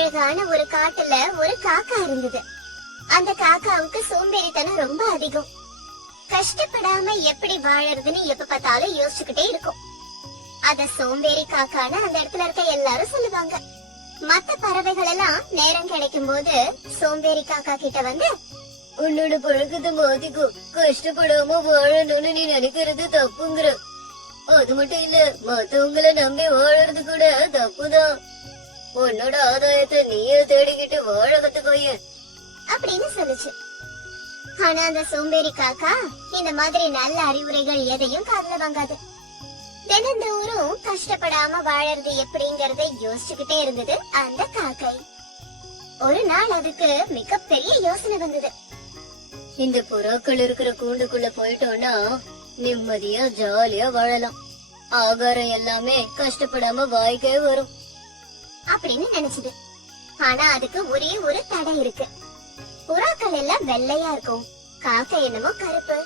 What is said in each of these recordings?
அழகான ஒரு காட்டுல ஒரு காக்கா இருந்தது. அந்த காக்காவுக்கு சோம்பேறித்தனம் ரொம்ப அதிகம். கஷ்டப்படாம எப்படி வாழறதுன்னு எப்ப பார்த்தாலும் யோசிச்சுக்கிட்டே இருக்கும். அத சோம்பேறி காக்கான்னு அந்த இடத்துல இருக்க எல்லாரும் சொல்லுவாங்க. மத்த பறவைகள் எல்லாம் நேரம் கிடைக்கும் போது சோம்பேறி காக்கா கிட்ட வந்து உன்னோட பழக்கத்தை மாத்திக்கோ கஷ்டப்படாம வாழணும்னு நீ நினைக்கிறது தப்புங்கிற. அது மட்டும் இல்ல மத்தவங்கள நம்பி வாழறது கூட தப்புதான். உன்னோட ஆதாயத்தை நீயே தேடிக்கிட்டு வாழ கத்துக்கோயே அப்படின்னு சொல்லுச்சு. ஆனா அந்த சோம்பேறி காக்கா இந்த மாதிரி நல்ல அறிவுரைகள் எதையும் காதுல வாங்காது. தினந்தோறும் கஷ்டப்படாம வாழறது எப்படிங்கறத யோசிச்சுக்கிட்டே இருந்தது அந்த காக்கை. ஒரு நாள் அதுக்கு மிகப்பெரிய யோசனை வந்தது. இந்த புறாக்கள் இருக்கிற கூண்டுக்குள்ள போயிட்டோம்னா நிம்மதியா ஜாலியா வாழலாம். ஆகாரம் எல்லாமே கஷ்டப்படாம வாய்க்கே வரும். அப்படின்னு நினைச்சது. ஆனா அதுக்கு ஒரே ஒரு தடை இருக்கு. புறாக்கள் எல்லாம் வெள்ளையா இருக்கும். காக்கை என்னமோ கருப்பு.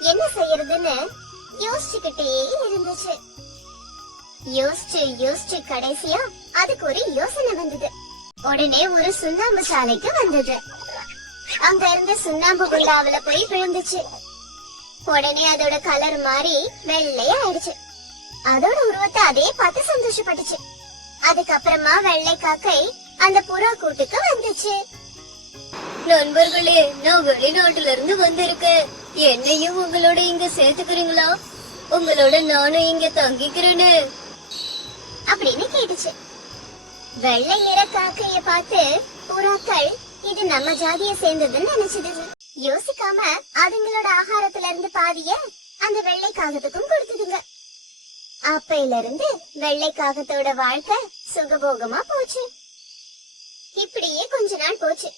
என்ன செய்யறதுன்னு யோசிச்சுக்கிட்டே இருந்துச்சு. யோசிச்சு யோசிச்சு கடைசியா அதுக்கு ஒரு யோசனை வந்தது. உடனே ஒரு சுண்ணாம்பு சாலைக்கு வந்தது. அங்க இருந்த சுண்ணாம்பு குண்டாவில போய் விழுந்துச்சு. உடனே அதோட கலர் மாறி வெள்ளையா ஆயிடுச்சு. அதோட உருவத்தை அதே பார்த்து சந்தோஷப்பட்டுச்சு. அதுக்கப்புறமா வெள்ளை காக்கை அந்த புறா கூட்டுக்கு வந்துச்சு. நண்பர்களே நான் வெளிநாட்டுல இருந்து வந்திருக்கேன். என்னையும் உங்களோட இங்க சேர்த்துக்கிறீங்களா? உங்களோட நானும் இங்க தங்கிக்கிறேன்னு அப்படின்னு கேட்டுச்சு. வெள்ளை நிற காக்கைய பார்த்து புறாக்கள் இது நம்ம ஜாதிய சேர்ந்ததுன்னு நினைச்சது. யோசிக்காம அதுங்களோட ஆகாரத்துல இருந்து பாதிய அந்த வெள்ளை காகத்துக்கும் கொடுத்ததுங்க. அப்பையில இருந்து வெள்ளை காகத்தோட வாழ்க்கை சுகபோகமா போச்சு. இப்படியே கொஞ்ச நாள் போச்சு.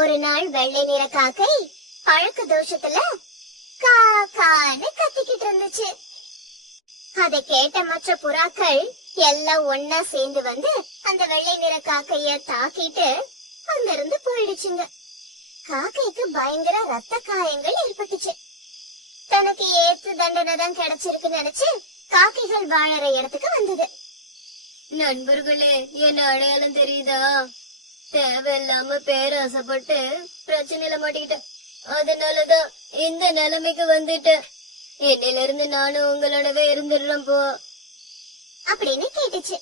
ஒரு நாள் வெள்ளை நிற காக்கை பழக்க தோஷத்துல காக்கான்னு கத்திக்கிட்டு இருந்துச்சு. அதை கேட்ட மற்ற புறாக்கள் எல்லாம் ஒன்னா சேர்ந்து வந்து அந்த வெள்ளை நிற காக்கைய தாக்கிட்டு அங்கிருந்து போயிடுச்சுங்க. காக்கைக்கு பயங்கர ரத்த காயங்கள் ஏற்பட்டுச்சு. தனக்கு ஏத்து தண்டனை தான் கிடைச்சிருக்குன்னு நினைச்சு காக்கைகள் வாழற இடத்துக்கு வந்தது. நண்பர்களே என்ன அடையாளம் தெரியுதா? தேவையில்லாம பேராசைப்பட்டு பிரச்சனையில மாட்டிக்கிட்டேன். அதனாலதான் இந்த நிலைமைக்கு வந்துட்டேன். என்னையில இருந்து நானும் உங்களோடவே இருந்துடுறேன் போ. அப்படின்னு கேட்டுச்சு.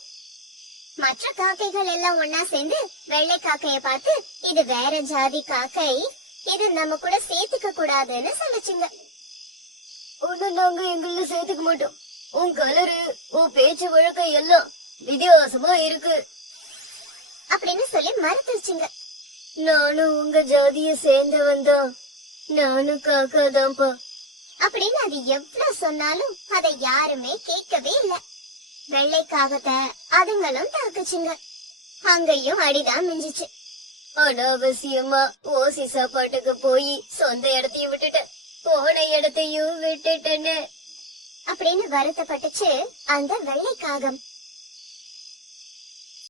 மற்ற காக்கைகள் எல்லாம் ஒன்னா சேர்ந்து வெள்ளை காக்கைய பார்த்து இது வேற ஜாதி காக்கை இது நம்ம கூட சேர்த்துக்க கூடாதுன்னு சொல்லுச்சுங்க. உன்னை நாங்க எங்கள சேர்த்துக்க மாட்டோம். உன் கலரு உன் பேச்சு வழக்கம் எல்லாம் வித்தியாசமா இருக்கு. அப்படின்னு சொல்லி மறுத்துருச்சுங்க. நானும் உங்க ஜாதிய சேர்ந்தவன் தான். நானும் காக்கா தான்ப்பா. அப்படின்னு அது எவ்வளவு சொன்னாலும் அதை யாருமே கேட்கவே இல்ல. வெள்ளை காகத்தை அதுங்களும் தாக்குச்சுங்க. அங்கேயும் அடிதான் மிஞ்சிச்சு. அனாவசியமா ஓசி சாப்பாட்டுக்கு போய் சொந்த இடத்தையும் விட்டுட்டேன். போன இடத்தையும் விட்டுட்டேன்னு அப்படின்னு வருத்தப்பட்டுச்சு அந்த வெள்ளை காகம்